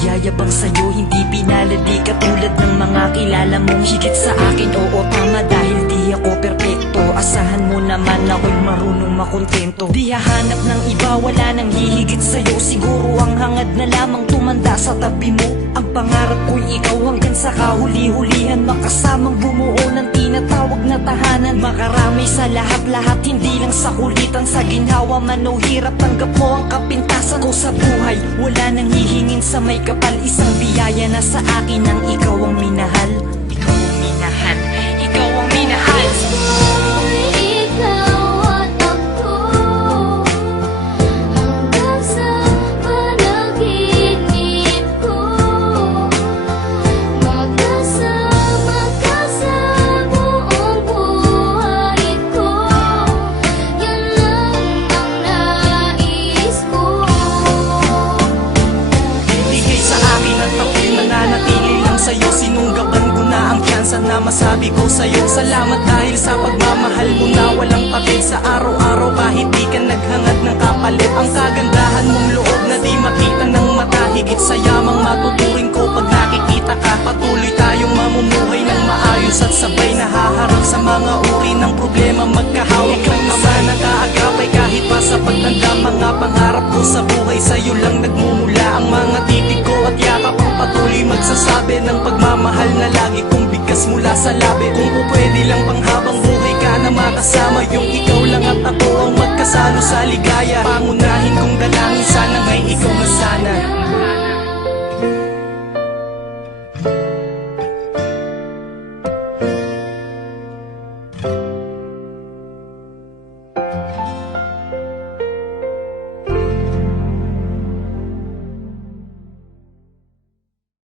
nagyayabang sa'yo, hindi pinaladi katulad ng mga kilala mong higit sa akin. Oo tama, dahil di ako perpekto, asahan mo naman ako'y marunong makontento. Di hahanap ng iba, wala nang hihigit sa'yo. Siguro ang hangad na lamang tumanda sa tabi mo. Ang pangarap ko'y ikaw hanggang sa kahuli-hulihan, makasamang bumuo ng tinatawag na tahanan. Makarami sa lahat-lahat, hindi lang sa kulitan. Sa ginhawa man o hirap, tanggap mo ang kapintasan ko sa buhay. Wala nang hihingin sa may kapal, isang biyaya na sa akin ang ikaw ang minahal. Ikaw ang minahal, ikaw ang minahal. Sinunggaban ko na ang tsansa na masabi ko sa'yo salamat, dahil sa pagmamahal mo na walang pagod sa araw-araw. Kahit di ka naghangad ng kapalit, ang kagandahan mong loob na di makita ng mata. Higit sa yamang matuturing ko pag nakikita ka. Patuloy tayong mamumuhay ng maayos at sabay nahaharap sa mga uri ng problema. Magkahawak ng mga nakaagapay kahit pa sa pagtanda. Mga pangarap ko sa buhay sa'yo lang nagmumula. Ang mga titig ko at yakap ang patuloy magsasabi ng pagmamahal na lagi kong bigkas mula sa labi. Kung pwede lang panghabang buhay ka na makasama, yung ikaw lang at ako ang magkasalo sa ligaya. Pangunahin kong dalangin, sana ngay ikaw na sana.